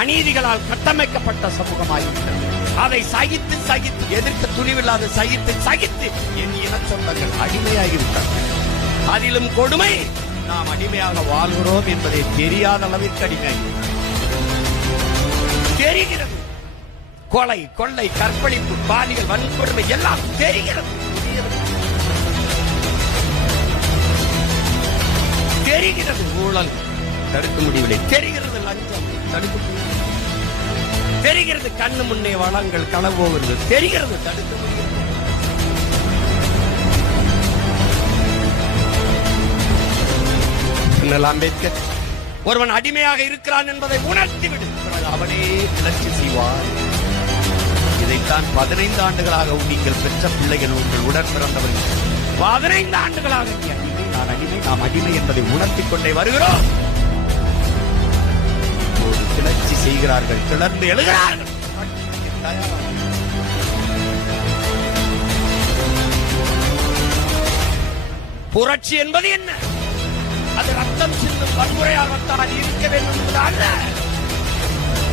அநீதிகளால் கட்டமைக்கப்பட்ட சமூகமாயிருக்கிறது. அதை சகித்து சகித்து எதிர்க்க துணிவில்லாத சகித்து என் இன சொந்தங்கள் அடிமையாகிவிட்டார்கள். அதிலும் கொடுமை, நாம் அடிமையாக வாழ்கிறோம் என்பதை தெரியாத அளவிற்கு அடிமையாகி தெரிகிறது. கொலை, கொள்ளை, கற்பழிப்பு, பாலியல் வன்கொடுமை எல்லாம் தெரிகிறது. தெரிகிறது ஊழல் தடுக்க முடியவில்லை, தெரிகிறது லஞ்சம் தடுக்க முடியவில்லை, தெரிகிறது கண்ணு முன்னே வளங்கள் களவு போகிறது, தெரிகிறது தடுக்க முடியவில்லை. அம்பேத்கர் ஒருவன் அடிமையாக இருக்கிறான் என்பதை உணர்த்திவிடு, அவனே கிளர்ச்சி செய்வார். இதைத்தான் 15 ஆண்டுகளாக நீங்கள் பெற்ற பிள்ளைகள், உங்கள் உடன் பிறந்தவர்கள் 15 ஆண்டுகளாக நான் அடிமை, நாம் அடிமை என்பதை உணர்த்திக் கொண்டே வருகிறோம். ஒரு கிளர்ச்சி செய்கிறார்கள், கிளர்ந்து எழுகிறார்கள். புரட்சி என்பது என்ன? அது ரத்தம் சிந்தும் வன்முறையாகத்தான் இருக்க வேண்டும் என்பதல்ல.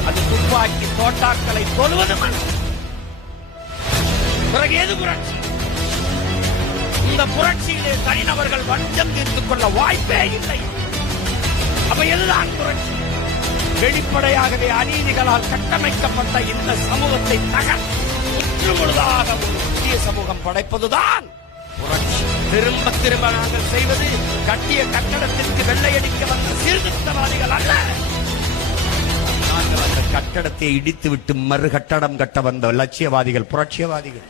அது துப்பாக்கி தோட்டாக்களை கொல்வதும் அல்ல. பிறகு எது புரட்சி? இந்த புரட்சியிலே தனிநபர்கள் வஞ்சம் தீர்த்துக் கொள்ள வாய்ப்பே இல்லை. அப்ப எதுதான் புரட்சி? வெளிப்படையாகவே அநீதிகளால் கட்டமைக்கப்பட்ட இந்த சமூகத்தை முற்று முழுதாக ஒரு புதிய சமூகம் படைப்பதுதான் புரட்சி. திரும்ப திரும்ப நாங்கள் செய்வது கட்டிய கட்டடத்திற்கு வெள்ளையடிக்க வந்த சீர்திருத்தவாதிகள் அல்ல. நாங்கள் அந்த கட்டடத்தை இடித்துவிட்டு மறு கட்டடம் கட்ட வந்த லட்சியவாதிகள், புரட்சியவாதிகள்.